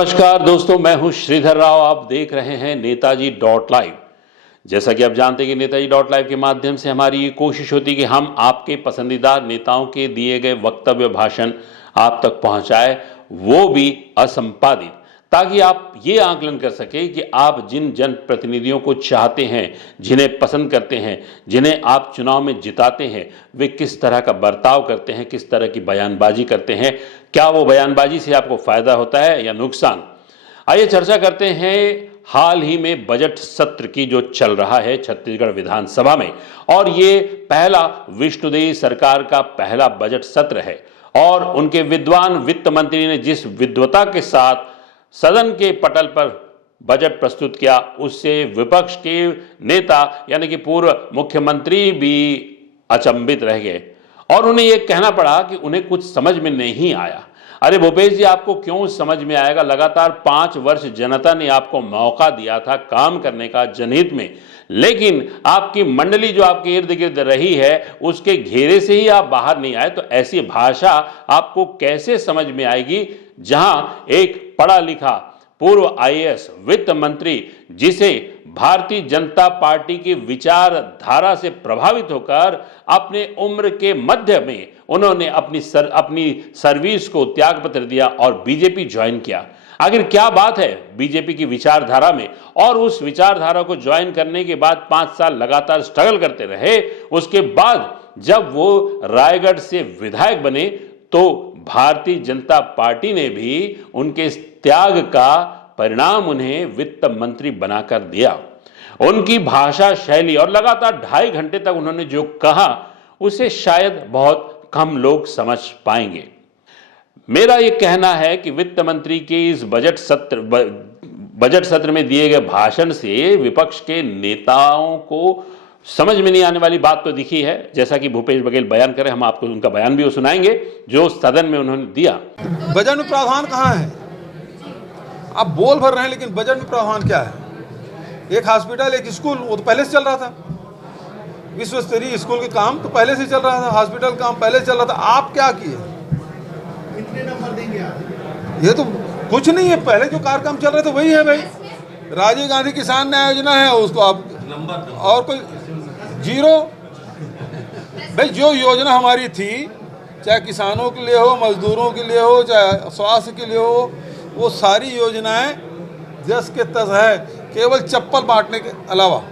नमस्कार दोस्तों, मैं हूं श्रीधर राव। आप देख रहे हैं नेताजी डॉट लाइव। जैसा कि आप जानते हैं कि नेताजी डॉट लाइव के माध्यम से हमारी ये कोशिश होती है कि हम आपके पसंदीदा नेताओं के दिए गए वक्तव्य भाषण आप तक पहुंचाए, वो भी असंपादित, ताकि आप ये आकलन कर सकें कि आप जिन जनप्रतिनिधियों को चाहते हैं, जिन्हें पसंद करते हैं, जिन्हें आप चुनाव में जिताते हैं, वे किस तरह का बर्ताव करते हैं, किस तरह की बयानबाजी करते हैं। क्या वो बयानबाजी से आपको फायदा होता है या नुकसान? आइए चर्चा करते हैं हाल ही में बजट सत्र की, जो चल रहा है छत्तीसगढ़ विधानसभा में। और ये पहला विष्णुदेव सरकार का पहला बजट सत्र है और उनके विद्वान वित्त मंत्री ने जिस विद्वता के साथ सदन के पटल पर बजट प्रस्तुत किया, उससे विपक्ष के नेता यानी कि पूर्व मुख्यमंत्री भी अचंभित रह गए और उन्हें यह कहना पड़ा कि उन्हें कुछ समझ में नहीं आया। अरे भूपेश जी, आपको क्यों समझ में आएगा? लगातार 5 वर्ष जनता ने आपको मौका दिया था काम करने का जनहित में, लेकिन आपकी मंडली जो आपके इर्द गिर्द रही है, उसके घेरे से ही आप बाहर नहीं आए। तो ऐसी भाषा आपको कैसे समझ में आएगी, जहां एक पढ़ा लिखा पूर्व आईएएस वित्त मंत्री, जिसे भारतीय जनता पार्टी की विचारधारा से प्रभावित होकर अपने उम्र के मध्य में उन्होंने अपनी सर्विस को त्याग पत्र दिया और बीजेपी ज्वाइन किया। आखिर क्या बात है बीजेपी की विचारधारा में? और उस विचारधारा को ज्वाइन करने के बाद 5 साल लगातार स्ट्रगल करते रहे। उसके बाद जब वो रायगढ़ से विधायक बने तो भारतीय जनता पार्टी ने भी उनके त्याग का परिणाम उन्हें वित्त मंत्री बनाकर दिया। उनकी भाषा शैली और लगातार 2.5 घंटे तक उन्होंने जो कहा, उसे शायद बहुत कम लोग समझ पाएंगे। मेरा यह कहना है कि वित्त मंत्री के इस बजट सत्र में दिए गए भाषण से विपक्ष के नेताओं को समझ में नहीं आने वाली बात तो दिखी है। जैसा कि भूपेश बघेल बयान करें, हम आपको उनका बयान भी सुनाएंगे जो सदन में उन्होंने दिया। बजट में प्रावधान कहाँ है? आप बोल भर रहे हैं, लेकिन बजट में प्रावधान क्या है? एक हॉस्पिटल, एक स्कूल, वो तो पहले से चल रहा था। विश्व स्तरीय स्कूल के काम तो पहले से चल रहा था, हॉस्पिटल काम पहले से चल रहा था। आप क्या किए? कितने नंबर देंगे आप? ये तो कुछ नहीं है, पहले जो कार्यक्रम चल रहे थे वही है भाई। राजीव गांधी किसान न्याय योजना है, उसको आप नंबर और कोई 0। भाई जो योजना हमारी थी, चाहे किसानों के लिए हो, मजदूरों के लिए हो, चाहे स्वास्थ्य के लिए हो, वो सारी योजनाएं जस के तस है, केवल चप्पल बांटने के अलावा।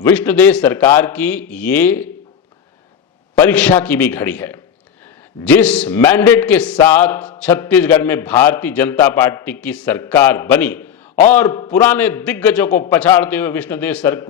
विष्णुदेव सरकार की ये परीक्षा की भी घड़ी है। जिस मैंडेट के साथ छत्तीसगढ़ में भारतीय जनता पार्टी की सरकार बनी और पुराने दिग्गजों को पछाड़ते हुए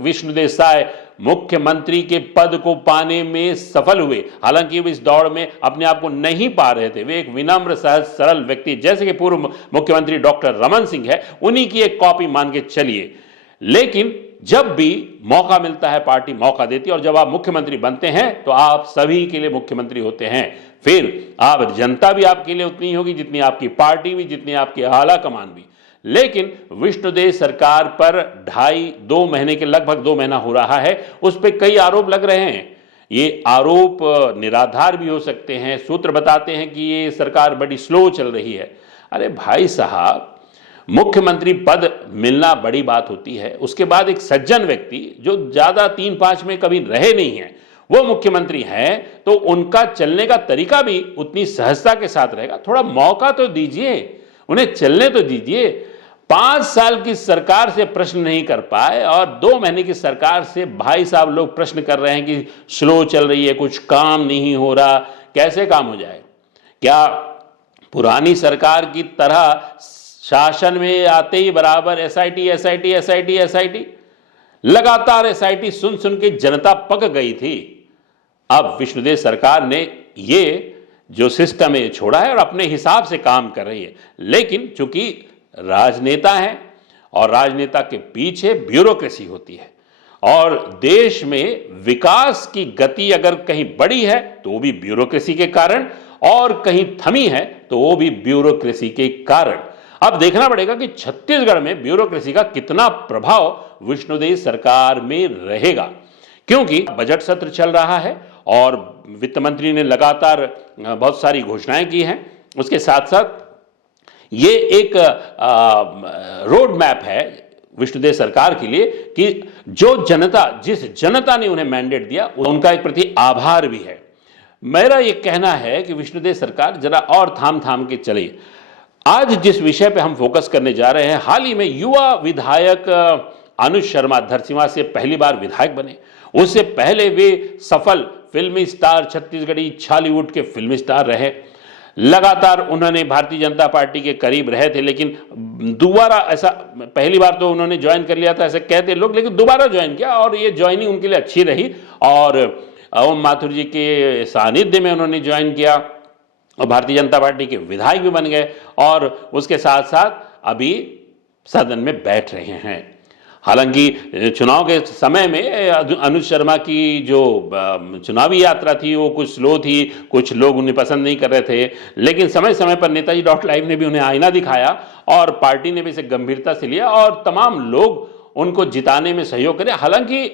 विष्णुदेव साय मुख्यमंत्री के पद को पाने में सफल हुए। हालांकि वे इस दौड़ में अपने आप को नहीं पा रहे थे। वे एक विनम्र, सहज, सरल व्यक्ति, जैसे कि पूर्व मुख्यमंत्री डॉक्टर रमन सिंह है, उन्हीं की एक कॉपी मान के चलिए। लेकिन जब भी मौका मिलता है, पार्टी मौका देती है, और जब आप मुख्यमंत्री बनते हैं तो आप सभी के लिए मुख्यमंत्री होते हैं। फिर आप जनता भी आपके लिए उतनी ही होगी जितनी आपकी पार्टी भी, जितनी आपकी आला कमान भी। लेकिन विष्णुदेव सरकार पर 2 महीने के लगभग 2 महीना हो रहा है, उस पर कई आरोप लग रहे हैं। ये आरोप निराधार भी हो सकते हैं। सूत्र बताते हैं कि ये सरकार बड़ी स्लो चल रही है। अरे भाई साहब, मुख्यमंत्री पद मिलना बड़ी बात होती है। उसके बाद एक सज्जन व्यक्ति जो ज्यादा 3-5 में कभी रहे नहीं है, वो मुख्यमंत्री हैं, तो उनका चलने का तरीका भी उतनी सहजता के साथ रहेगा। थोड़ा मौका तो दीजिए, उन्हें चलने तो दीजिए। 5 साल की सरकार से प्रश्न नहीं कर पाए और 2 महीने की सरकार से भाई साहब लोग प्रश्न कर रहे हैं कि स्लो चल रही है, कुछ काम नहीं हो रहा। कैसे काम हो जाए? क्या पुरानी सरकार की तरह शासन में आते ही बराबर एसआईटी एसआईटी एसआईटी एसआईटी, लगातार एसआईटी सुन सुन के जनता पक गई थी। अब विष्णुदेव सरकार ने ये जो सिस्टम है छोड़ा है और अपने हिसाब से काम कर रही है। लेकिन चूंकि राजनेता हैं और राजनेता के पीछे ब्यूरोक्रेसी होती है, और देश में विकास की गति अगर कहीं बढ़ी है तो वो भी ब्यूरोक्रेसी के कारण, और कहीं थमी है तो वो भी ब्यूरोक्रेसी के कारण। अब देखना पड़ेगा कि छत्तीसगढ़ में ब्यूरोक्रेसी का कितना प्रभाव विष्णुदेव सरकार में रहेगा, क्योंकि बजट सत्र चल रहा है और वित्त मंत्री ने लगातार बहुत सारी घोषणाएं की हैं। उसके साथ साथ ये एक रोड मैप है विष्णुदेव सरकार के लिए कि जो जनता, जिस जनता ने उन्हें मैंडेट दिया, उनका एक प्रति आभार भी है। मेरा ये कहना है कि विष्णुदेव सरकार जरा और थाम थाम के चले। आज जिस विषय पे हम फोकस करने जा रहे हैं, हाल ही में युवा विधायक अनुज शर्मा धरसींवा से पहली बार विधायक बने। उससे पहले वे सफल फिल्मी स्टार, छत्तीसगढ़ी छॉलीवुड के फिल्मी स्टार रहे। लगातार उन्होंने भारतीय जनता पार्टी के करीब रहे थे, लेकिन दोबारा ऐसा, पहली बार तो उन्होंने ज्वाइन कर लिया था ऐसे कहते लोग, लेकिन दोबारा ज्वाइन किया और ये ज्वाइनिंग उनके लिए अच्छी रही और ओम माथुर जी के सानिध्य में उन्होंने ज्वाइन किया और भारतीय जनता पार्टी के विधायक भी बन गए और उसके साथ साथ अभी सदन में बैठ रहे हैं। हालांकि चुनाव के समय में अनुज शर्मा की जो चुनावी यात्रा थी वो कुछ स्लो थी, कुछ लोग उन्हें पसंद नहीं कर रहे थे, लेकिन समय समय पर नेताजी डॉट लाइव ने भी उन्हें आईना दिखाया और पार्टी ने भी इसे गंभीरता से लिया और तमाम लोग उनको जिताने में सहयोग करे। हालांकि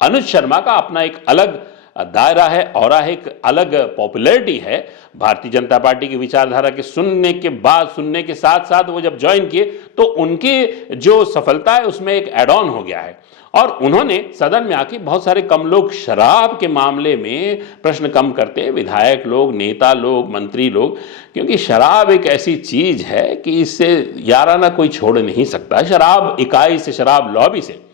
अनुज शर्मा का अपना एक अलग दायरा है और एक अलग पॉपुलैरिटी है। भारतीय जनता पार्टी की विचारधारा के सुनने के साथ साथ वो जब ज्वाइन किए तो उनकी जो सफलता है उसमें एक एड ऑन हो गया है और उन्होंने सदन में आके बहुत सारे कम लोग शराब के मामले में प्रश्न कम करते हैं, विधायक लोग, नेता लोग, मंत्री लोग, क्योंकि शराब एक ऐसी चीज है कि इससे याराना कोई छोड़ नहीं सकता, शराब इकाई से, शराब लॉबी से।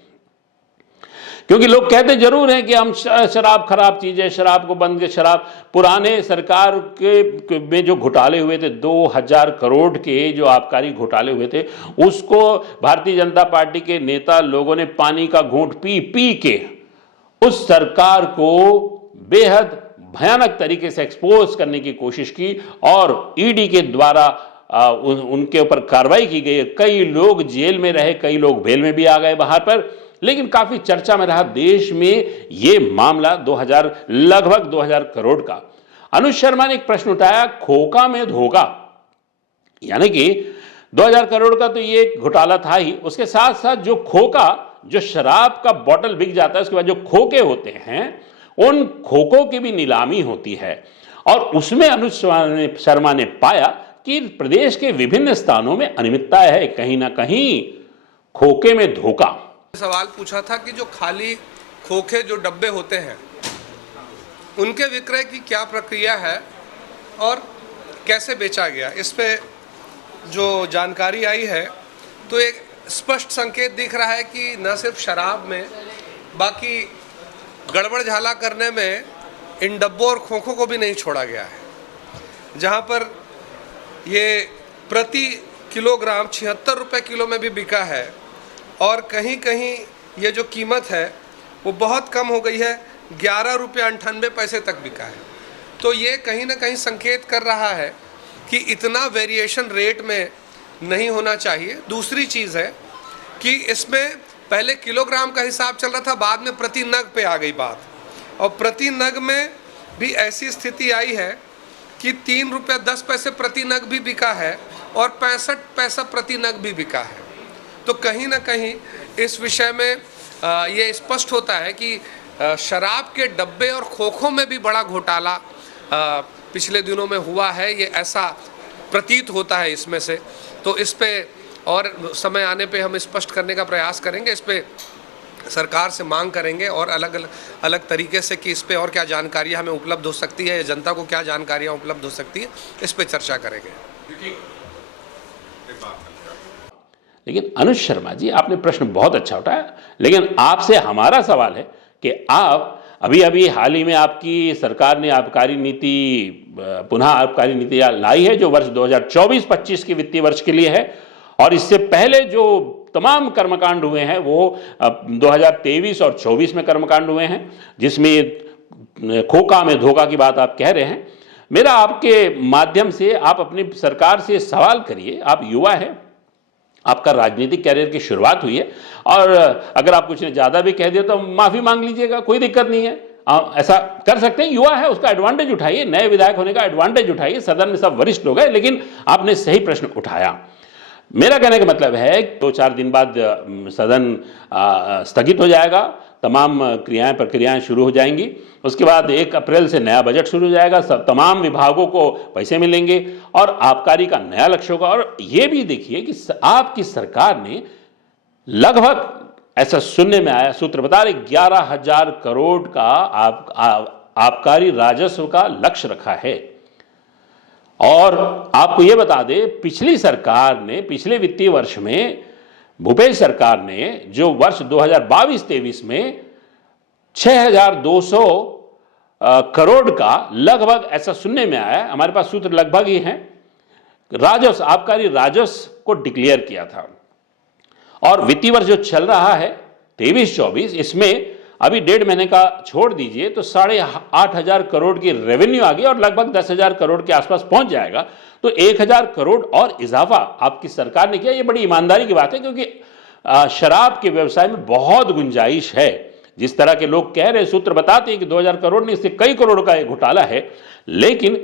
क्योंकि लोग कहते जरूर हैं कि हम शराब खराब चीज है, शराब को बंद कर, शराब, पुराने सरकार के में जो घोटाले हुए थे, 2000 करोड़ के जो आबकारी घोटाले हुए थे, उसको भारतीय जनता पार्टी के नेता लोगों ने पानी का घूंट पी पी के उस सरकार को बेहद भयानक तरीके से एक्सपोज करने की कोशिश की और ईडी के द्वारा उनके ऊपर कार्रवाई की गई। कई लोग जेल में रहे, कई लोग बेल में भी आ गए बाहर पर, लेकिन काफी चर्चा में रहा देश में ये मामला लगभग 2000 करोड़ का। अनुज शर्मा ने एक प्रश्न उठाया, खोखा में धोखा, यानी कि 2000 करोड़ का तो ये घोटाला था ही, उसके साथ साथ जो खोखा, जो शराब का बोतल बिक जाता है उसके बाद जो खोखे होते हैं, उन खोखों की भी नीलामी होती है और उसमें अनुज शर्मा ने पाया कि प्रदेश के विभिन्न स्थानों में अनियमितता है, कहीं ना कहीं खोखे में धोखा। सवाल पूछा था कि जो खाली खोखे जो डब्बे होते हैं उनके विक्रय की क्या प्रक्रिया है और कैसे बेचा गया, इस पे जो जानकारी आई है तो एक स्पष्ट संकेत दिख रहा है कि न सिर्फ शराब में, बाकी गड़बड़ झाला करने में इन डब्बों और खोखों को भी नहीं छोड़ा गया है। जहां पर ये प्रति किलोग्राम 76 रुपये किलो में भी बिका है और कहीं कहीं ये जो कीमत है वो बहुत कम हो गई है, 11 रुपये 98 पैसे तक बिका है। तो ये कहीं ना कहीं संकेत कर रहा है कि इतना वेरिएशन रेट में नहीं होना चाहिए। दूसरी चीज़ है कि इसमें पहले किलोग्राम का हिसाब चल रहा था, बाद में प्रति नग पे आ गई बात और प्रति नग में भी ऐसी स्थिति आई है कि 3 रुपये 10 पैसे प्रति नग भी बिका है और 65 पैसा प्रति नग भी बिका है। तो कहीं ना कहीं इस विषय में ये स्पष्ट होता है कि शराब के डब्बे और खोखों में भी बड़ा घोटाला पिछले दिनों में हुआ है, ये ऐसा प्रतीत होता है इसमें से। तो इस पे और समय आने पे हम स्पष्ट करने का प्रयास करेंगे, इस पे सरकार से मांग करेंगे और अलग तरीके से कि इस पे और क्या जानकारियाँ हमें उपलब्ध हो सकती है या जनता को क्या जानकारियाँ उपलब्ध हो सकती है, इस पे चर्चा करेंगे। लेकिन अनुज शर्मा जी, आपने प्रश्न बहुत अच्छा उठाया, लेकिन आपसे हमारा सवाल है कि आप अभी हाल ही में आपकी सरकार ने आबकारी नीति, पुनः आबकारी नीति लाई है जो वर्ष 2024-25 के वित्तीय वर्ष के लिए है और इससे पहले जो तमाम कर्मकांड हुए हैं वो 2023 और 24 में कर्मकांड हुए हैं, जिसमें खोखा में धोखा की बात आप कह रहे हैं। मेरा आपके माध्यम से आप अपनी सरकार से सवाल करिए, आप युवा हैं, आपका राजनीतिक कैरियर की शुरुआत हुई है और अगर आप कुछ ने ज़्यादा भी कह दिया तो माफ़ी मांग लीजिएगा, कोई दिक्कत नहीं है, ऐसा कर सकते हैं। युवा है, उसका एडवांटेज उठाइए, नए विधायक होने का एडवांटेज उठाइए। सदन में सब वरिष्ठ लोग हैं, लेकिन आपने सही प्रश्न उठाया। मेरा कहने का मतलब है 2-4 दिन बाद सदन स्थगित हो जाएगा, तमाम प्रक्रियाएं शुरू हो जाएंगी। उसके बाद 1 अप्रैल से नया बजट शुरू हो जाएगा, सब तमाम विभागों को पैसे मिलेंगे और आबकारी का नया लक्ष्य होगा। और ये भी देखिए कि आपकी सरकार ने लगभग, ऐसा सुनने में आया, सूत्र बता रहे 11,000 करोड़ का आबकारी राजस्व का लक्ष्य रखा है। और आपको यह बता दें, पिछली सरकार ने पिछले वित्तीय वर्ष में, भूपेश सरकार ने, जो वर्ष 2022-23 में 6,200 करोड़ का लगभग, ऐसा सुनने में आया, हमारे पास सूत्र लगभग ही हैं, राजस्व, आबकारी राजस्व को डिक्लेयर किया था। और वित्तीय वर्ष जो चल रहा है 23-24, इसमें अभी 1.5 महीने का छोड़ दीजिए तो 8,500 करोड़ की रेवेन्यू आ गई और लगभग 10,000 करोड़ के आसपास पहुंच जाएगा। तो 1,000 करोड़ और इजाफा आपकी सरकार ने किया। ये बड़ी ईमानदारी की बात है, क्योंकि शराब के व्यवसाय में बहुत गुंजाइश है। जिस तरह के लोग कह रहे हैं, सूत्र बताते हैं कि 2,000 करोड़ नहीं, इससे कई करोड़ का एक घोटाला है। लेकिन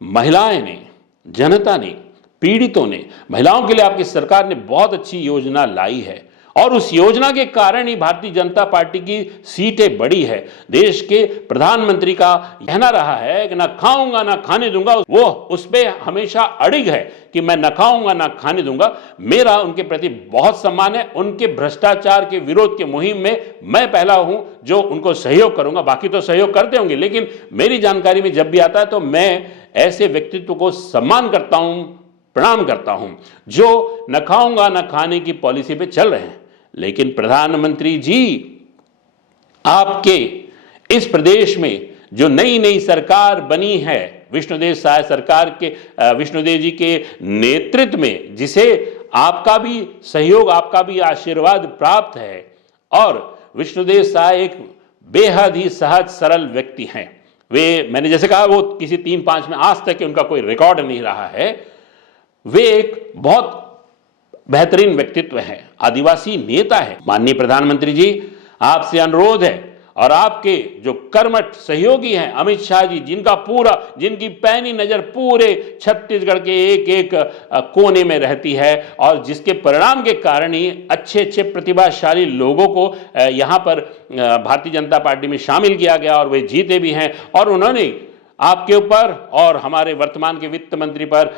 महिलाएं ने, जनता ने, पीड़ितों ने, महिलाओं के लिए आपकी सरकार ने बहुत अच्छी योजना लाई है और उस योजना के कारण ही भारतीय जनता पार्टी की सीटें बढ़ी है। देश के प्रधानमंत्री का कहना रहा है कि ना खाऊंगा ना खाने दूंगा, वो उस पे हमेशा अड़िग है कि मैं न खाऊंगा ना खाने दूंगा। मेरा उनके प्रति बहुत सम्मान है। उनके भ्रष्टाचार के विरोध के मुहिम में मैं पहला हूं जो उनको सहयोग करूंगा। बाकी तो सहयोग करते होंगे, लेकिन मेरी जानकारी में जब भी आता है तो मैं ऐसे व्यक्तित्व को सम्मान करता हूं, प्रणाम करता हूं, जो न खाऊंगा न खाने की पॉलिसी पे चल रहे हैं। लेकिन प्रधानमंत्री जी, आपके इस प्रदेश में जो नई सरकार बनी है, विष्णुदेव साय सरकार के, विष्णुदेव जी के नेतृत्व में, जिसे आपका भी सहयोग, आपका भी आशीर्वाद प्राप्त है, और विष्णुदेव साय एक बेहद ही सहज सरल व्यक्ति हैं। वे, मैंने जैसे कहा, वो किसी 3-5 में आज तक उनका कोई रिकॉर्ड नहीं रहा है। वे एक बहुत बेहतरीन व्यक्तित्व है, आदिवासी नेता है। माननीय प्रधानमंत्री जी, आपसे अनुरोध है, और आपके जो कर्मठ सहयोगी हैं अमित शाह जी, जिनकी पैनी नजर पूरे छत्तीसगढ़ के एक कोने में रहती है, और जिसके परिणाम के कारण ही अच्छे प्रतिभाशाली लोगों को यहाँ पर भारतीय जनता पार्टी में शामिल किया गया और वे जीते भी हैं। और उन्होंने आपके ऊपर और हमारे वर्तमान के वित्त मंत्री पर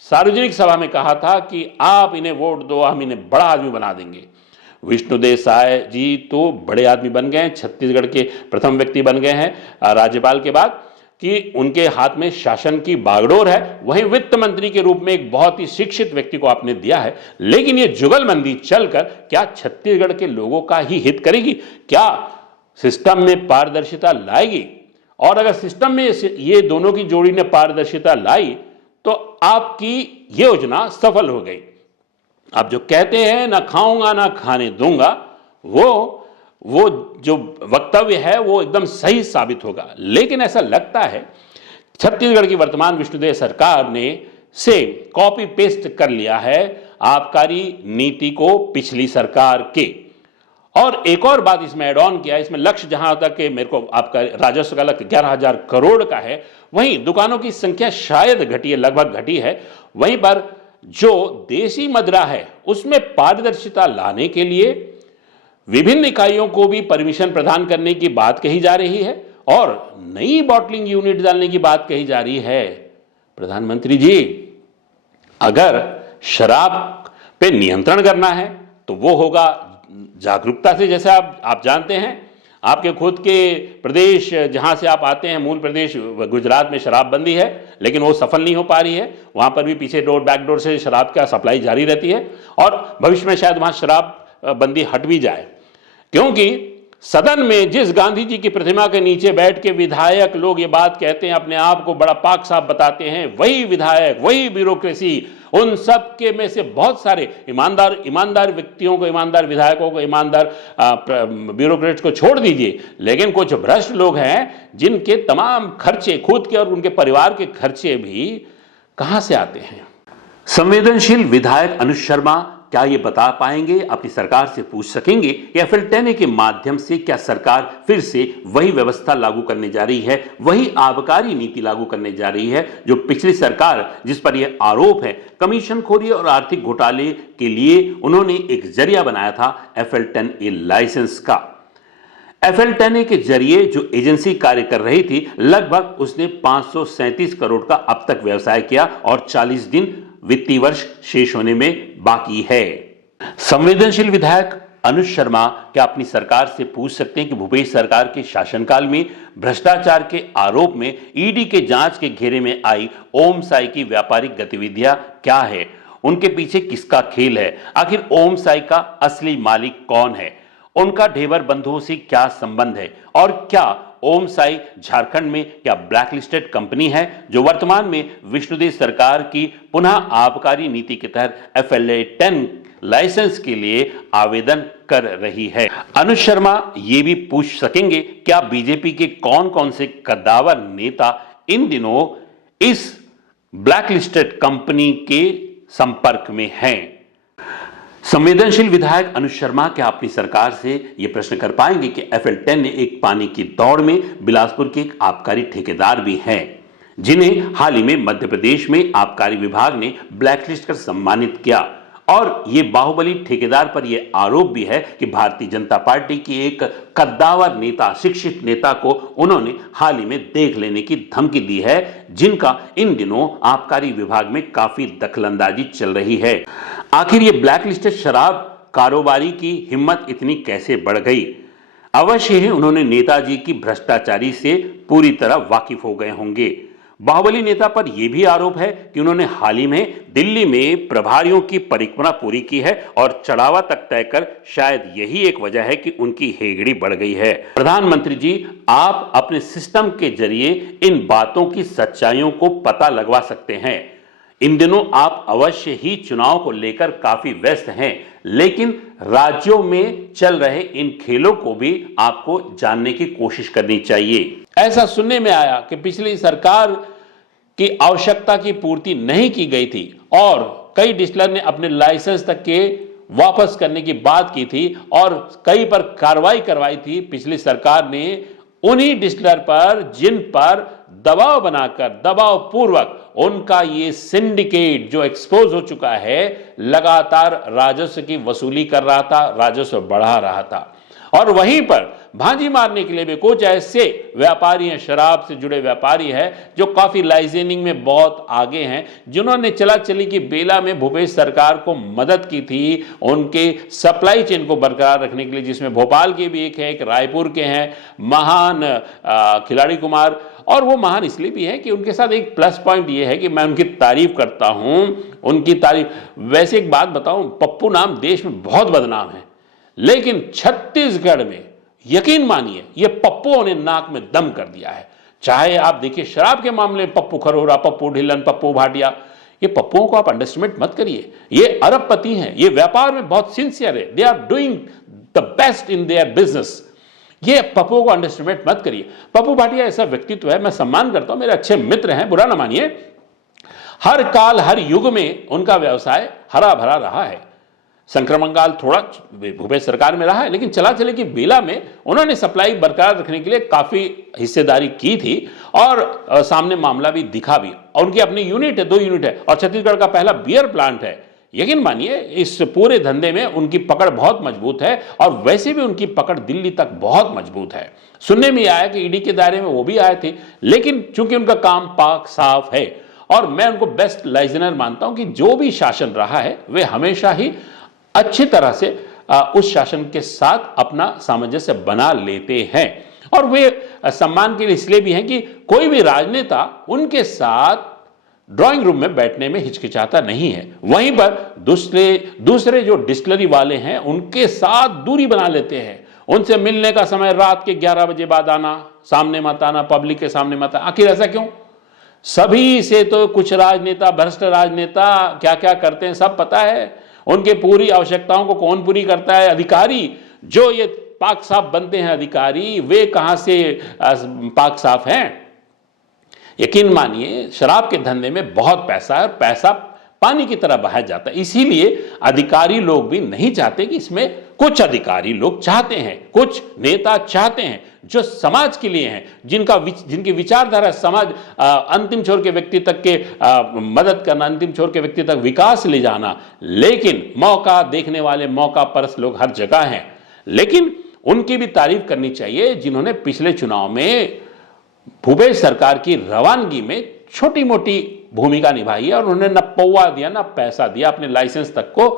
सार्वजनिक सभा में कहा था कि आप इन्हें वोट दो, हम इन्हें बड़ा आदमी बना देंगे। विष्णुदेव साय जी तो बड़े आदमी बन गए हैं, छत्तीसगढ़ के प्रथम व्यक्ति बन गए हैं राज्यपाल के बाद, कि उनके हाथ में शासन की बागडोर है। वहीं वित्त मंत्री के रूप में एक बहुत ही शिक्षित व्यक्ति को आपने दिया है। लेकिन ये जुगलबंदी चलकर क्या छत्तीसगढ़ के लोगों का ही हित करेगी? क्या सिस्टम में पारदर्शिता लाएगी? और अगर सिस्टम में ये दोनों की जोड़ी ने पारदर्शिता लाई तो आपकी योजना सफल हो गई। आप जो कहते हैं ना खाऊंगा ना खाने दूंगा, वो जो वक्तव्य है वो एकदम सही साबित होगा। लेकिन ऐसा लगता है छत्तीसगढ़ की वर्तमान विष्णुदेव सरकार ने से कॉपी पेस्ट कर लिया है आबकारी नीति को पिछली सरकार के। और एक और बात इसमें ऐड ऑन किया, इसमें लक्ष्य जहां तक मेरे को आपका राजस्व का लक्ष्य 11,000 करोड़ का है, वहीं दुकानों की संख्या शायद घटी है, लगभग घटी है। वहीं पर जो देसी मदिरा है उसमें पारदर्शिता लाने के लिए विभिन्न इकाइयों को भी परमिशन प्रदान करने की बात कही जा रही है और नई बॉटलिंग यूनिट डालने की बात कही जा रही है। प्रधानमंत्री जी, अगर शराब पे नियंत्रण करना है तो वो होगा जागरूकता से। जैसे आप जानते हैं, आपके खुद के प्रदेश जहां से आप आते हैं, मूल प्रदेश गुजरात में शराबबंदी है, लेकिन वो सफल नहीं हो पा रही है। वहां पर भी पीछे बैकडोर से शराब का सप्लाई जारी रहती है और भविष्य में शायद वहां शराब बंदी हट भी जाए, क्योंकि सदन में जिस गांधी जी की प्रतिमा के नीचे बैठ के विधायक लोग ये बात कहते हैं, अपने आप को बड़ा पाक साफ बताते हैं, वही विधायक, वही ब्यूरोक्रेसी, उन सब के में से बहुत सारे ईमानदार व्यक्तियों को, ईमानदार विधायकों को, ईमानदार ब्यूरोक्रेट्स को छोड़ दीजिए, लेकिन कुछ भ्रष्ट लोग हैं जिनके तमाम खर्चे, खुद के और उनके परिवार के खर्चे भी कहां से आते हैं। संवेदनशील विधायक अनुज शर्मा क्या ये बता पाएंगे, अपनी सरकार से पूछ सकेंगे, या फिर टेने के माध्यम से क्या सरकार फिर से वही व्यवस्था लागू करने जा रही है, वही आबकारी नीति लागू करने जा रही है जो पिछली सरकार, जिस पर यह आरोप है कमीशनखोरी और आर्थिक घोटाले के लिए उन्होंने एक जरिया बनाया था FL10A लाइसेंस का। FL10A के जरिए जो एजेंसी कार्य कर रही थी, लगभग उसने 537 करोड़ का अब तक व्यवसाय किया और 40 दिन वित्तीय वर्ष शेष होने में बाकी है। संवेदनशील विधायक अनुज शर्मा क्या अपनी सरकार से पूछ सकते हैं कि भूपेश सरकार के शासनकाल में भ्रष्टाचार के आरोप में ईडी के जांच के घेरे में आई ओम साई की व्यापारिक गतिविधियां क्या है, उनके पीछे किसका खेल है, आखिर ओम साई का असली मालिक कौन है, उनका ढेबर बंधुओं से क्या संबंध है, और क्या ओम साई झारखंड में क्या ब्लैकलिस्टेड कंपनी है जो वर्तमान में विष्णुदेव सरकार की पुनः आबकारी नीति के तहत FL10 लाइसेंस के लिए आवेदन कर रही है। अनुज शर्मा ये भी पूछ सकेंगे क्या बीजेपी के कौन कौन से कद्दावर नेता इन दिनों इस ब्लैकलिस्टेड कंपनी के संपर्क में हैं। संवेदनशील विधायक अनुज शर्मा क्या अपनी सरकार से यह प्रश्न कर पाएंगे कि FL10 ने एक पानी की दौड़ में बिलासपुर के एक आबकारी ठेकेदार भी हैं जिन्हें हाल ही में मध्य प्रदेश में आबकारी विभाग ने ब्लैकलिस्ट कर सम्मानित किया, और ये बाहुबली ठेकेदार पर यह आरोप भी है कि भारतीय जनता पार्टी की एक कद्दावर नेता, शिक्षित नेता को उन्होंने हाल ही में देख लेने की धमकी दी है, जिनका इन दिनों आबकारी विभाग में काफी दखलंदाजी चल रही है। आखिर ये ब्लैकलिस्टेड शराब कारोबारी की हिम्मत इतनी कैसे बढ़ गई? अवश्य ही उन्होंने नेताजी की भ्रष्टाचारी से पूरी तरह वाकिफ हो गए होंगे। बाहुबली नेता पर यह भी आरोप है कि उन्होंने हाल ही में दिल्ली में प्रभारियों की परिक्रमा पूरी की है और चढ़ावा तक तय कर शायद यही एक वजह है कि उनकी हेगड़ी बढ़ गई है। प्रधानमंत्री जी, आप अपने सिस्टम के जरिए इन बातों की सच्चाइयों को पता लगवा सकते हैं। इन दिनों आप अवश्य ही चुनाव को लेकर काफी व्यस्त हैं, लेकिन राज्यों में चल रहे इन खेलों को भी आपको जानने की कोशिश करनी चाहिए। ऐसा सुनने में आया कि पिछली सरकार की आवश्यकता की पूर्ति नहीं की गई थी और कई डिस्टिलर ने अपने लाइसेंस तक के वापस करने की बात की थी और कई पर कार्रवाई करवाई थी पिछली सरकार ने उन्हीं डिस्टिलर पर जिन पर दबाव बनाकर, दबाव पूर्वक उनका ये सिंडिकेट जो एक्सपोज हो चुका है, लगातार राजस्व की वसूली कर रहा था, राजस्व बढ़ा रहा था। और वहीं पर भांजी मारने के लिए भी कुछ ऐसे व्यापारी हैं, शराब से जुड़े व्यापारी हैं जो काफी लाइसेंसिंग में बहुत आगे हैं, जिन्होंने चला चली की बेला में भूपेश सरकार को मदद की थी उनके सप्लाई चेन को बरकरार रखने के लिए, जिसमें भोपाल के भी एक है, एक रायपुर के हैं महान खिलाड़ी कुमार। और वो महान इसलिए भी है कि उनके साथ एक प्लस पॉइंट ये है कि मैं उनकी तारीफ करता हूं, उनकी तारीफ। वैसे एक बात बताऊं, पप्पू नाम देश में बहुत बदनाम है, लेकिन छत्तीसगढ़ में यकीन मानिए ये पप्पुओं ने नाक में दम कर दिया है। चाहे आप देखिए शराब के मामले में पप्पू खरोरा, पप्पू ढिल्लन, पप्पू भाटिया, ये पप्पुओं को आप अंडरस्टिमेट मत करिए। ये अरबपति हैं, ये व्यापार में बहुत सिंसियर है, they are doing the best in their business. ये पप्पू को अंडरस्टिमेट मत करिए। पप्पू भाटिया ऐसा व्यक्तित्व है, मैं सम्मान करता हूं, मेरे अच्छे मित्र हैं, बुरा ना मानिए। हर काल हर युग में उनका व्यवसाय हरा भरा रहा है। संक्रमण काल थोड़ा भूपेश सरकार में रहा है, लेकिन चला चले की बेला में उन्होंने सप्लाई बरकरार रखने के लिए काफी हिस्सेदारी की थी और सामने मामला भी दिखा भी। और उनकी अपनी यूनिट है, 2 यूनिट है और छत्तीसगढ़ का पहला बियर प्लांट है। यकीन मानिए इस पूरे धंधे में उनकी पकड़ बहुत मजबूत है और वैसे भी उनकी पकड़ दिल्ली तक बहुत मजबूत है। सुनने में आया कि ईडी के दायरे में वो भी आए थे, लेकिन चूंकि उनका काम पाक साफ है और मैं उनको बेस्ट लाइजनर मानता हूं कि जो भी शासन रहा है वे हमेशा ही अच्छी तरह से उस शासन के साथ अपना सामंजस्य बना लेते हैं। और वे सम्मान के लिए इसलिए भी हैं कि कोई भी राजनेता उनके साथ ड्राइंग रूम में बैठने में हिचकिचाता नहीं है। वहीं पर दूसरे जो डिस्टिलरी वाले हैं उनके साथ दूरी बना लेते हैं। उनसे मिलने का समय रात के 11 बजे बाद आना, सामने मत आना, पब्लिक के सामने मत आना। आखिर ऐसा क्यों? सभी से तो कुछ राजनेता, भ्रष्ट राजनेता क्या क्या करते हैं सब पता है। उनके पूरी आवश्यकताओं को कौन पूरी करता है? अधिकारी। जो ये पाक साफ बनते हैं अधिकारी, वे कहां से पाक साफ हैं? यकीन मानिए शराब के धंधे में बहुत पैसा है और पैसा पानी की तरह बहाया जाता है। इसीलिए अधिकारी लोग भी नहीं चाहते कि इसमें, कुछ अधिकारी लोग चाहते हैं, कुछ नेता चाहते हैं जो समाज के लिए हैं, जिनकी विचारधारा समाज अंतिम छोर के व्यक्ति तक के मदद करना, अंतिम छोर के व्यक्ति तक विकास ले जाना। लेकिन मौका देखने वाले मौका परस्त लोग हर जगह हैं, लेकिन उनकी भी तारीफ करनी चाहिए जिन्होंने पिछले चुनाव में भूपेश सरकार की रवानगी में छोटी मोटी भूमिका निभाई है और उन्होंने न पौवा दिया न पैसा दिया, अपने लाइसेंस तक को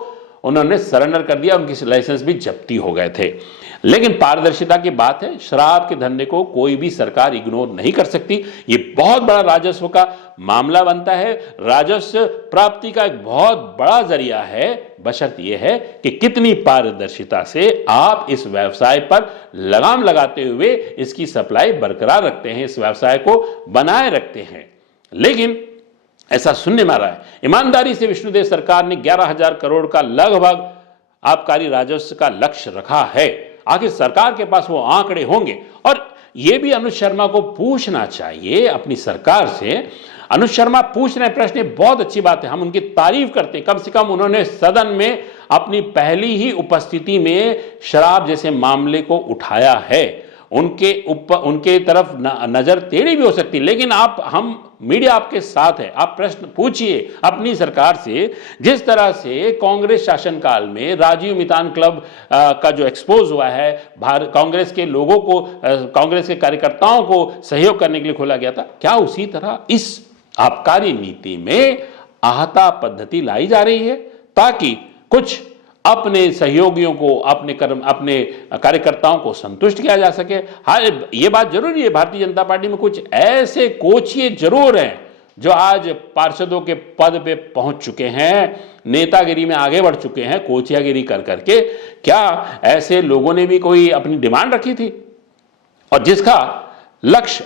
उन्होंने सरेंडर कर दिया, उनकी लाइसेंस भी जब्ती हो गए थे। लेकिन पारदर्शिता की बात है, शराब के धंधे को कोई भी सरकार इग्नोर नहीं कर सकती। ये बहुत बड़ा राजस्व का मामला बनता है, राजस्व प्राप्ति का एक बहुत बड़ा जरिया है, बशर्त यह है कि कितनी पारदर्शिता से आप इस व्यवसाय पर लगाम लगाते हुए इसकी सप्लाई बरकरार रखते हैं, इस व्यवसाय को बनाए रखते हैं। लेकिन ऐसा सुनने में आ रहा है, ईमानदारी से विष्णुदेव सरकार ने 11,000 करोड़ का लगभग आबकारी राजस्व का लक्ष्य रखा है। आखिर सरकार के पास वो आंकड़े होंगे और ये भी अनुज शर्मा को पूछना चाहिए अपनी सरकार से। अनुज शर्मा पूछ रहे प्रश्न, बहुत अच्छी बात है, हम उनकी तारीफ करते हैं। कम से कम उन्होंने सदन में अपनी पहली ही उपस्थिति में शराब जैसे मामले को उठाया है। उनके तरफ नजर टेढ़ी भी हो सकती है, लेकिन हम मीडिया आपके साथ है, आप प्रश्न पूछिए अपनी सरकार से। जिस तरह से कांग्रेस शासनकाल में राजीव मितान क्लब का जो एक्सपोज हुआ है, कांग्रेस के लोगों को, कांग्रेस के कार्यकर्ताओं को सहयोग करने के लिए खोला गया था, क्या उसी तरह इस आबकारी नीति में आहता पद्धति लाई जा रही है ताकि कुछ अपने सहयोगियों को, अपने कार्यकर्ताओं को संतुष्ट किया जा सके? हाँ, ये बात जरूरी है, भारतीय जनता पार्टी में कुछ ऐसे कोचिए जरूर हैं जो आज पार्षदों के पद पे पहुंच चुके हैं, नेतागिरी में आगे बढ़ चुके हैं, कोचियागिरी कर करके। क्या ऐसे लोगों ने भी कोई अपनी डिमांड रखी थी और जिसका लक्ष्य,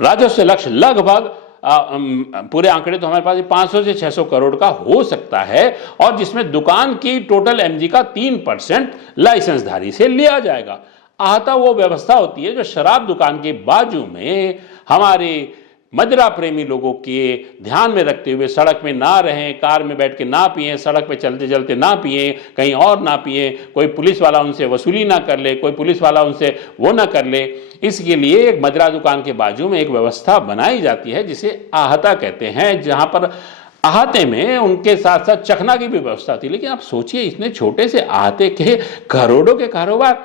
राजस्व लक्ष्य लगभग पूरे आंकड़े तो हमारे पास 500 से 600 करोड़ का हो सकता है और जिसमें दुकान की टोटल एमजी का 3% लाइसेंसधारी से लिया जाएगा। आहता वो व्यवस्था होती है जो शराब दुकान के बाजू में हमारे मदिरा प्रेमी लोगों के ध्यान में रखते हुए सड़क में ना रहें, कार में बैठ के ना पिएं, सड़क पे चलते चलते ना पिएं, कहीं और ना पिएं, कोई पुलिस वाला उनसे वसूली ना कर ले, कोई पुलिस वाला उनसे वो ना कर ले। इसके लिए एक मदिरा दुकान के बाजू में एक व्यवस्था बनाई जाती है जिसे आहता कहते हैं, जहां पर आहते में उनके साथ साथ चखना की भी व्यवस्था थी। लेकिन आप सोचिए, इतने छोटे से आहते के करोड़ों के कारोबार,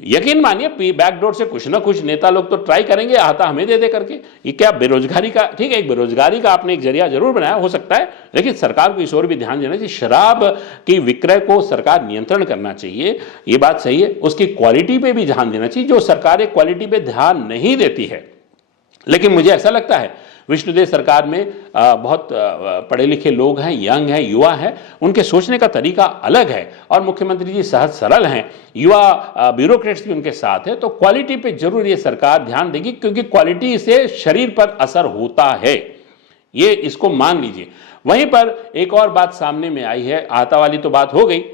यकीन मानिए बैकडोर से कुछ ना कुछ नेता लोग तो ट्राई करेंगे आहता हमें दे दे करके। ये क्या बेरोजगारी का, ठीक है, एक बेरोजगारी का आपने एक जरिया जरूर बनाया हो सकता है, लेकिन सरकार को इस ओर भी ध्यान देना चाहिए। शराब की विक्रय को सरकार नियंत्रण करना चाहिए, ये बात सही है। उसकी क्वालिटी पे भी ध्यान देना चाहिए, जो सरकारें क्वालिटी पे ध्यान नहीं देती है। लेकिन मुझे ऐसा लगता है विष्णुदेव सरकार में बहुत पढ़े लिखे लोग हैं, यंग हैं, युवा हैं, उनके सोचने का तरीका अलग है और मुख्यमंत्री जी सहज सरल हैं, युवा ब्यूरोक्रेट्स भी उनके साथ है। तो क्वालिटी पे जरूर ये सरकार ध्यान देगी, क्योंकि क्वालिटी से शरीर पर असर होता है, ये इसको मान लीजिए। वहीं पर एक और बात सामने में आई है, आहता वाली तो बात हो गई,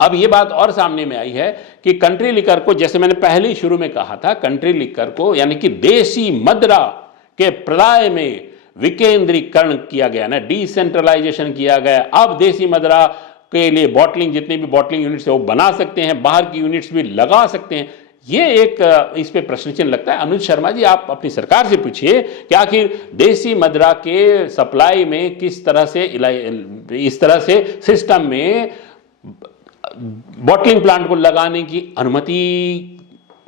अब ये बात और सामने में आई है कि कंट्री लिकर को, जैसे मैंने पहले ही शुरू में कहा था, कंट्री लिकर को यानी कि देसी मदिरा के प्रदाय में विकेंद्रीकरण किया गया ना, डिसेंट्रलाइजेशन किया गया। अब देसी मदिरा के लिए बॉटलिंग, जितनी भी बॉटलिंग यूनिट्स है वो बना सकते हैं, बाहर की यूनिट्स भी लगा सकते हैं। ये एक इस पे प्रश्न चिन्ह लगता है। अनुज शर्मा जी, आप अपनी सरकार से पूछिए कि आखिर देसी मदिरा के सप्लाई में किस तरह से, इस तरह से सिस्टम में बॉटलिंग प्लांट को लगाने की अनुमति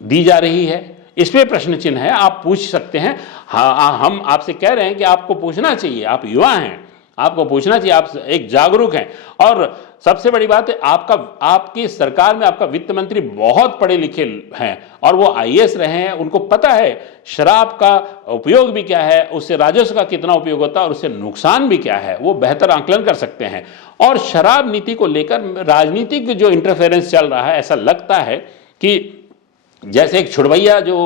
दी जा रही है, इस पे प्रश्न चिन्ह है। आप पूछ सकते हैं, हाँ, हम आपसे कह रहे हैं कि आपको पूछना चाहिए, आप युवा हैं, आपको पूछना चाहिए, आप एक जागरूक हैं। और सबसे बड़ी बात है, आपकी सरकार में आपका वित्त मंत्री बहुत पढ़े लिखे हैं और वो आईएएस रहे हैं, उनको पता है शराब का उपयोग भी क्या है, उससे राजस्व का कितना उपयोग होता है और उससे नुकसान भी क्या है, वो बेहतर आकलन कर सकते हैं। और शराब नीति को लेकर राजनीतिक जो इंटरफेरेंस चल रहा है, ऐसा लगता है कि जैसे एक छुड़वैया जो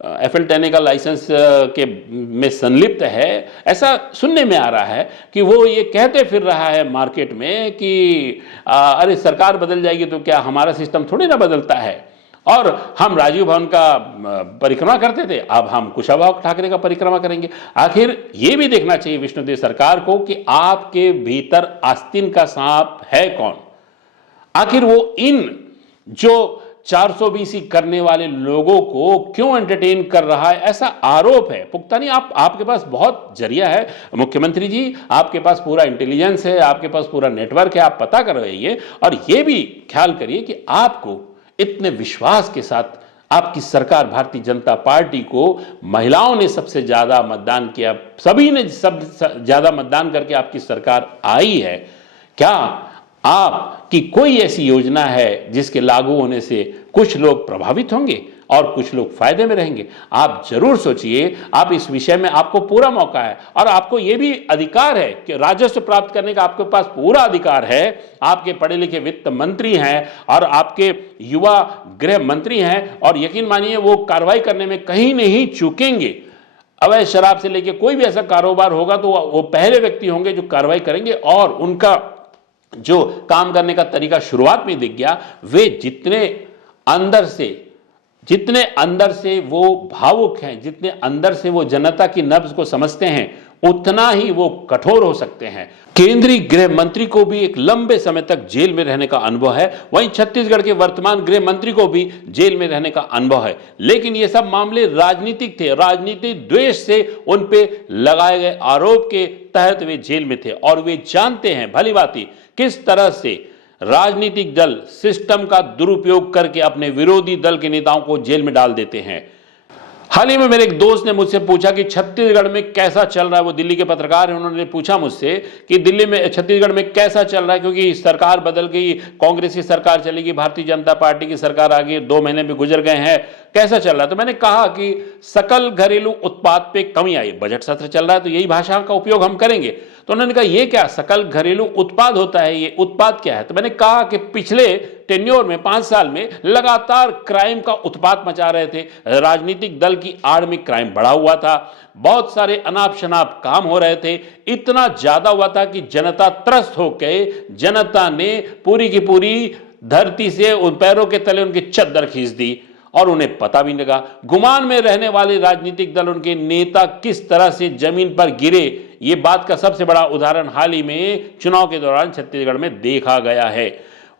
एफएल टेने का लाइसेंस के में संलिप्त है, ऐसा सुनने में आ रहा है कि वो ये कहते फिर रहा है मार्केट में कि अरे सरकार बदल जाएगी तो क्या हमारा सिस्टम थोड़ी ना बदलता है, और हम राजीव भवन का परिक्रमा करते थे, अब हम कुशाभाऊ ठाकरे का परिक्रमा करेंगे। आखिर ये भी देखना चाहिए विष्णुदेव सरकार को कि आपके भीतर आस्तीन का सांप है कौन। आखिर वो इन जो 420 करने वाले लोगों को क्यों एंटरटेन कर रहा है, ऐसा आरोप है। पुख्ता नहीं, आपके पास बहुत जरिया है मुख्यमंत्री जी, आपके पास पूरा इंटेलिजेंस है, आपके पास पूरा नेटवर्क है, आप पता कर रहे हैं। और ये भी ख्याल करिए कि आपको इतने विश्वास के साथ आपकी सरकार भारतीय जनता पार्टी को महिलाओं ने सबसे ज्यादा मतदान किया, सभी ने सब ज्यादा मतदान करके आपकी सरकार आई है। क्या आपकी कोई ऐसी योजना है जिसके लागू होने से कुछ लोग प्रभावित होंगे और कुछ लोग फायदे में रहेंगे? आप जरूर सोचिए। आप इस विषय में, आपको पूरा मौका है और आपको यह भी अधिकार है कि राजस्व प्राप्त करने का आपके पास पूरा अधिकार है। आपके पढ़े लिखे वित्त मंत्री हैं और आपके युवा गृह मंत्री हैं और यकीन मानिए वो कार्रवाई करने में कहीं नहीं चूकेंगे। अवैध शराब से लेकर कोई भी ऐसा कारोबार होगा तो वो पहले व्यक्ति होंगे जो कार्रवाई करेंगे और उनका जो काम करने का तरीका शुरुआत में दिख गया, वे जितने अंदर से वो भावुक हैं, जितने अंदर से वो जनता की नब्ज को समझते हैं, उतना ही वो कठोर हो सकते हैं। केंद्रीय गृह मंत्री को भी एक लंबे समय तक जेल में रहने का अनुभव है, वहीं छत्तीसगढ़ के वर्तमान गृह मंत्री को भी जेल में रहने का अनुभव है। लेकिन ये सब मामले राजनीतिक थे, राजनीतिक द्वेष से उन पे लगाए गए आरोप के तहत वे जेल में थे और वे जानते हैं भली भांति किस तरह से राजनीतिक दल सिस्टम का दुरुपयोग करके अपने विरोधी दल के नेताओं को जेल में डाल देते हैं। हाल ही में मेरे एक दोस्त ने मुझसे पूछा कि छत्तीसगढ़ में कैसा चल रहा है, वो दिल्ली के पत्रकार हैं, उन्होंने पूछा मुझसे कि छत्तीसगढ़ में कैसा चल रहा है, क्योंकि सरकार बदल गई, कांग्रेस की सरकार चलेगी, भारतीय जनता पार्टी की सरकार आ गई, 2 महीने भी गुजर गए हैं, कैसा चल रहा है? तो मैंने कहा कि सकल घरेलू उत्पाद पे कमी आई, बजट सत्र चल रहा है तो यही भाषा का उपयोग हम करेंगे। तो उन्होंने कहा ये क्या सकल घरेलू उत्पाद होता है, ये उत्पाद क्या है? तो मैंने कहा कि पिछले टेन्योर में 5 साल में लगातार क्राइम का उत्पात मचा रहे थे, राजनीतिक दल की आड़ में क्राइम बढ़ा हुआ था, बहुत सारे अनाप शनाप काम हो रहे थे, इतना ज्यादा हुआ था कि जनता त्रस्त होकर जनता ने पूरी की पूरी धरती से उन पैरों के तले उनकी चद्दर खींच दी और उन्हें पता भी नहीं लगा। गुमान में रहने वाले राजनीतिक दल, उनके नेता किस तरह से जमीन पर गिरे, ये बात का सबसे बड़ा उदाहरण हाल ही में चुनाव के दौरान छत्तीसगढ़ में देखा गया है।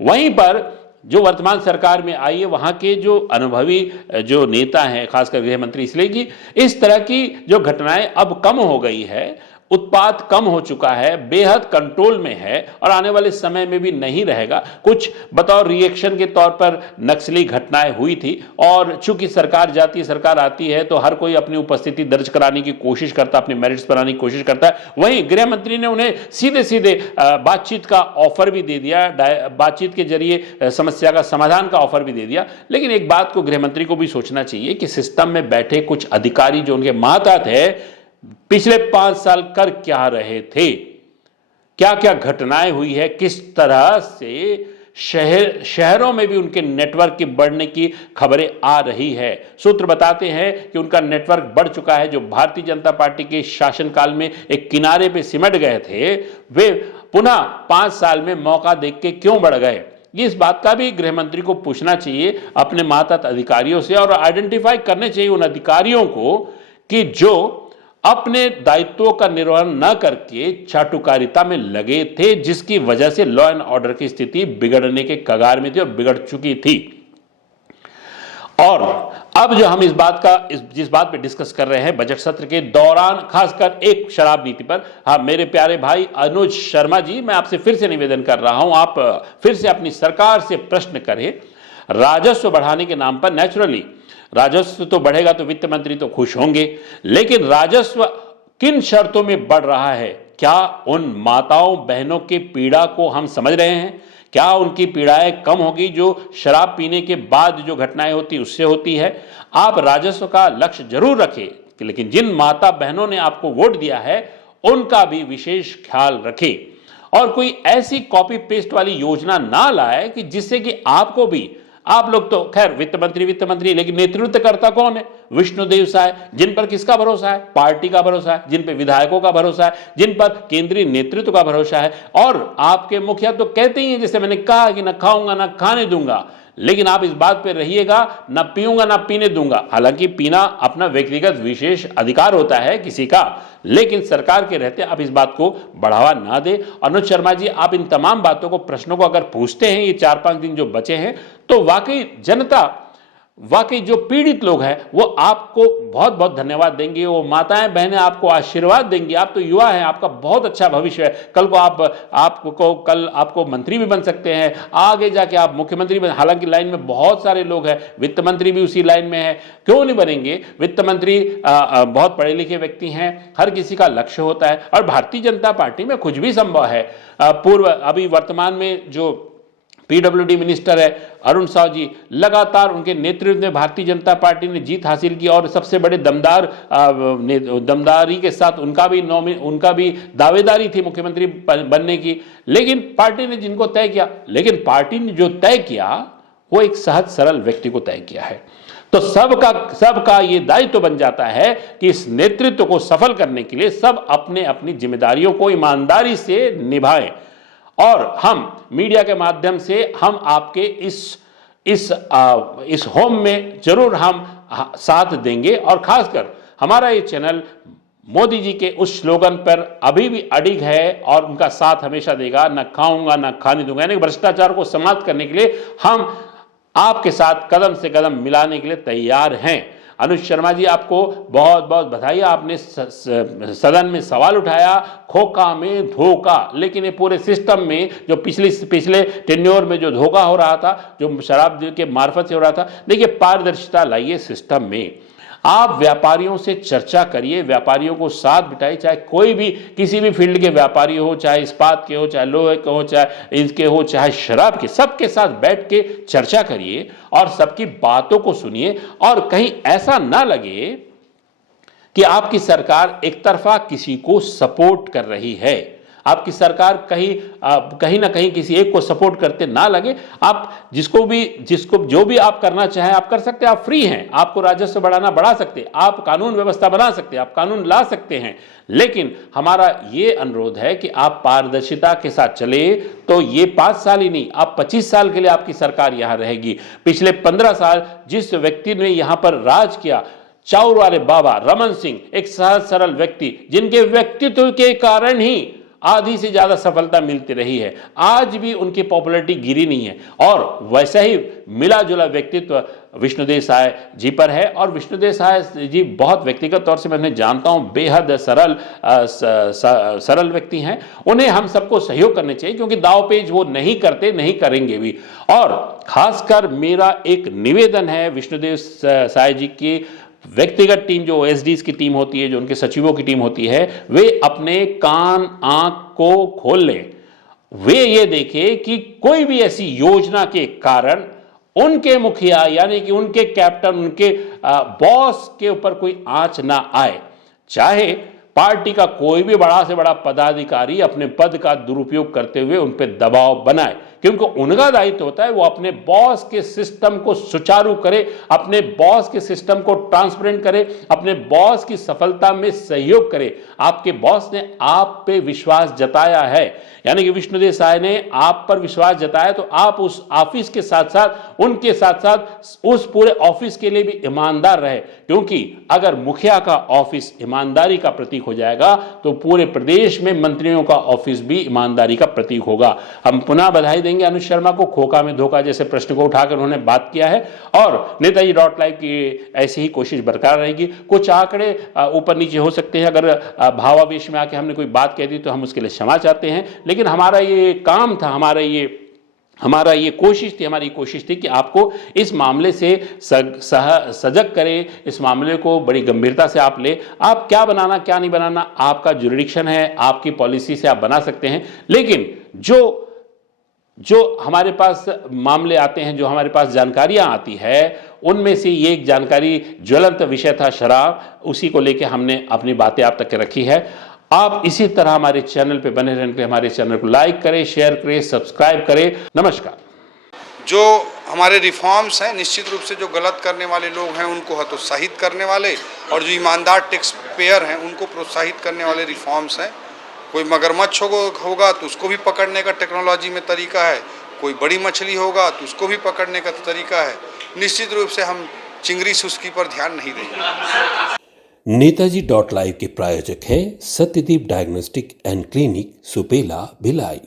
वहीं पर जो वर्तमान सरकार में आई है, वहां के जो अनुभवी जो नेता हैं, खासकर गृह मंत्री, इसलिए कि इस तरह की जो घटनाएं अब कम हो गई है, उत्पाद कम हो चुका है, बेहद कंट्रोल में है और आने वाले समय में भी नहीं रहेगा। कुछ बतौर रिएक्शन के तौर पर नक्सली घटनाएं हुई थी और चूंकि सरकार जाती है, सरकार आती है, तो हर कोई अपनी उपस्थिति दर्ज कराने की कोशिश करता है, अपने मेरिट्स बनाने की कोशिश करता है। वहीं गृह मंत्री ने उन्हें सीधे सीधे बातचीत का ऑफर भी दे दिया, बातचीत के जरिए समस्या का समाधान का ऑफर भी दे दिया। लेकिन एक बात को गृह मंत्री को भी सोचना चाहिए कि सिस्टम में बैठे कुछ अधिकारी जो उनके मातहत है, पिछले 5 साल कर क्या रहे थे, क्या क्या घटनाएं हुई है, किस तरह से शहरों में भी उनके नेटवर्क के बढ़ने की खबरें आ रही है। सूत्र बताते हैं कि उनका नेटवर्क बढ़ चुका है। जो भारतीय जनता पार्टी के शासनकाल में एक किनारे पे सिमट गए थे, वे पुनः 5 साल में मौका देख के क्यों बढ़ गए? इस बात का भी गृह मंत्री को पूछना चाहिए अपने मातहत अधिकारियों से और आइडेंटिफाई करने चाहिए उन अधिकारियों को कि जो अपने दायित्वों का निर्वहन न करके चाटुकारिता में लगे थे, जिसकी वजह से लॉ एंड ऑर्डर की स्थिति बिगड़ने के कगार में थी और बिगड़ चुकी थी। और अब जो हम जिस बात पे डिस्कस कर रहे हैं बजट सत्र के दौरान, खासकर एक शराब नीति पर, हाँ मेरे प्यारे भाई अनुज शर्मा जी, मैं आपसे फिर से निवेदन कर रहा हूं, आप फिर से अपनी सरकार से प्रश्न करें। राजस्व बढ़ाने के नाम पर नेचुरली राजस्व तो बढ़ेगा तो वित्त मंत्री तो खुश होंगे, लेकिन राजस्व किन शर्तों में बढ़ रहा है? क्या उन माताओं बहनों की पीड़ा को हम समझ रहे हैं? क्या उनकी पीड़ाएं कम होगी जो शराब पीने के बाद जो घटनाएं होती उससे होती है? आप राजस्व का लक्ष्य जरूर रखें, लेकिन जिन माता बहनों ने आपको वोट दिया है उनका भी विशेष ख्याल रखें और कोई ऐसी कॉपी पेस्ट वाली योजना ना लाए कि जिससे कि आपको भी, आप लोग तो खैर वित्त मंत्री, लेकिन नेतृत्व करता कौन है? विष्णुदेव साय, जिन पर किसका भरोसा है? पार्टी का भरोसा है, जिन पर विधायकों का भरोसा है, जिन पर केंद्रीय नेतृत्व का भरोसा है। और आपके मुखिया तो कहते ही हैं, जैसे मैंने कहा कि ना खाऊंगा ना खाने दूंगा, लेकिन आप इस बात पे रहिएगा, ना पीऊंगा ना पीने दूंगा। हालांकि पीना अपना व्यक्तिगत विशेष अधिकार होता है किसी का, लेकिन सरकार के रहते आप इस बात को बढ़ावा ना दे। अनुज शर्मा जी, आप इन तमाम बातों को, प्रश्नों को अगर पूछते हैं ये 4-5 दिन जो बचे हैं, तो वाकई जनता वाकई जो पीड़ित लोग हैं वो आपको बहुत बहुत धन्यवाद देंगे, वो माताएं बहनें आपको आशीर्वाद देंगी। आप तो युवा हैं, आपका बहुत अच्छा भविष्य है। कल को कल आपको मंत्री भी बन सकते हैं, आगे जाके आप मुख्यमंत्री बन, हालांकि लाइन में बहुत सारे लोग हैं, वित्त मंत्री भी उसी लाइन में है, क्यों नहीं बनेंगे? वित्त मंत्री बहुत पढ़े लिखे व्यक्ति हैं, हर किसी का लक्ष्य होता है और भारतीय जनता पार्टी में कुछ भी संभव है। अभी वर्तमान में जो पीडब्ल्यूडी मिनिस्टर है अरुण साव जी, लगातार उनके नेतृत्व में भारतीय जनता पार्टी ने जीत हासिल की और सबसे बड़े दमदारी के साथ उनका भी दावेदारी थी मुख्यमंत्री बनने की। लेकिन पार्टी ने जिनको तय किया, लेकिन पार्टी ने जो तय किया वो एक सहज सरल व्यक्ति को तय किया है। तो सबका ये दायित्व तो बन जाता है कि इस नेतृत्व को सफल करने के लिए सब अपने अपनी जिम्मेदारियों को ईमानदारी से निभाएं और हम मीडिया के माध्यम से हम आपके इस होम में जरूर हम साथ देंगे। और खासकर हमारा ये चैनल मोदी जी के उस स्लोगन पर अभी भी अडिग है और उनका साथ हमेशा देगा, न खाऊंगा न खाने दूंगा, यानी भ्रष्टाचार को समाप्त करने के लिए हम आपके साथ कदम से कदम मिलाने के लिए तैयार हैं। अनुज शर्मा जी, आपको बहुत बहुत बधाई। आपने सदन में सवाल उठाया खोखा में धोखा, लेकिन ये पूरे सिस्टम में जो पिछले टेन्योर में जो धोखा हो रहा था, जो शराब के मार्फत से हो रहा था, देखिए पारदर्शिता लाइए सिस्टम में। आप व्यापारियों से चर्चा करिए, व्यापारियों को साथ बिठाइए, चाहे कोई भी किसी भी फील्ड के व्यापारी हो, चाहे इस्पात के हो, चाहे लोहे के हो, चाहे इसके हो, चाहे शराब के, सबके साथ बैठ के चर्चा करिए और सबकी बातों को सुनिए। और कहीं ऐसा ना लगे कि आपकी सरकार एक तरफा किसी को सपोर्ट कर रही है, आपकी सरकार कहीं ना कहीं किसी एक को सपोर्ट करते ना लगे। आप जिसको जो भी आप करना चाहें आप कर सकते हैं, आप फ्री हैं। आपको राजस्व बढ़ाना बढ़ा सकते हैं, आप कानून व्यवस्था बना सकते हैं, आप कानून ला सकते हैं। लेकिन हमारा ये अनुरोध है कि आप पारदर्शिता के साथ चले, तो ये 5 साल ही नहीं, आप 25 साल के लिए आपकी सरकार यहां रहेगी। पिछले 15 साल जिस व्यक्ति ने यहां पर राज किया, चाउर वाले बाबा रमन सिंह, एक सहज सरल व्यक्ति जिनके व्यक्तित्व के कारण ही आधी से ज्यादा सफलता मिलती रही है, आज भी उनकी पॉपुलैरिटी गिरी नहीं है। और वैसा ही मिला जुला व्यक्तित्व विष्णुदेव साय जी पर है। और विष्णुदेव साय जी बहुत व्यक्तिगत तौर से मैं उन्हें जानता हूं, बेहद सरल व्यक्ति हैं। उन्हें हम सबको सहयोग करने चाहिए, क्योंकि दावपेच वो नहीं करते, नहीं करेंगे भी। और खासकर मेरा एक निवेदन है विष्णुदेव साय जी की व्यक्तिगत टीम, जो ओएसडीज की टीम होती है, जो उनके सचिवों की टीम होती है, वे अपने कान आंख को खोल लें। वे ये देखें कि कोई भी ऐसी योजना के कारण उनके मुखिया यानी कि उनके कैप्टन, उनके बॉस के ऊपर कोई आंच ना आए। चाहे पार्टी का कोई भी बड़ा से बड़ा पदाधिकारी अपने पद का दुरुपयोग करते हुए उन पर दबाव बनाए, क्योंकि उनका दायित्व होता है वो अपने बॉस के सिस्टम को सुचारू करे, अपने बॉस के सिस्टम को ट्रांसपेरेंट करे, अपने बॉस की सफलता में सहयोग करे। आपके बॉस ने आप पे विश्वास जताया है, यानी कि विष्णुदेव साय ने आप पर विश्वास जताया, तो आप उस ऑफिस के साथ साथ उनके साथ साथ उस पूरे ऑफिस के लिए भी ईमानदार रहे। क्योंकि अगर मुखिया का ऑफिस ईमानदारी का प्रतीक हो जाएगा तो पूरे प्रदेश में मंत्रियों का ऑफिस भी ईमानदारी का प्रतीक होगा। हम पुनः बधाई देंगे अनुज शर्मा को, खोखा में धोखा जैसे प्रश्न को उठाकर उन्होंने बात किया है। और नेताजी .live की ऐसी ही कोशिश बरकरार रहेगी। कुछ आंकड़े ऊपर नीचे हो सकते हैं, अगर भावावेश में आके हमने कोई बात कह दी तो हम उसके लिए क्षमा चाहते हैं। लेकिन हमारा ये काम था, हमारी कोशिश थी कि आपको इस मामले से सजग करें, इस मामले को बड़ी गंभीरता से आप ले। आप क्या बनाना क्या नहीं बनाना आपका जुरिडिक्शन है, आपकी पॉलिसी से आप बना सकते हैं। लेकिन जो हमारे पास मामले आते हैं, जो हमारे पास जानकारियां आती है, उनमें से ये एक जानकारी ज्वलंत विषय था शराब, उसी को लेकर हमने अपनी बातें आप तक रखी है। आप इसी तरह हमारे चैनल पे बने रहने के लिए हमारे चैनल को लाइक करें, शेयर करें, सब्सक्राइब करें। नमस्कार। जो हमारे रिफॉर्म्स हैं, निश्चित रूप से जो गलत करने वाले लोग हैं उनको हतोत्साहित करने वाले, और जो ईमानदार टैक्स पेयर हैं उनको प्रोत्साहित करने वाले रिफॉर्म्स हैं। कोई मगरमच्छ होगा तो उसको भी पकड़ने का टेक्नोलॉजी में तरीका है, कोई बड़ी मछली होगा तो उसको भी पकड़ने का तरीका है। निश्चित रूप से हम चिंगरी सुस्की पर ध्यान नहीं देंगे। नेताजी .live के प्रायोजक है Satyadeep diagnostic and clinic, Supela, Bhilai.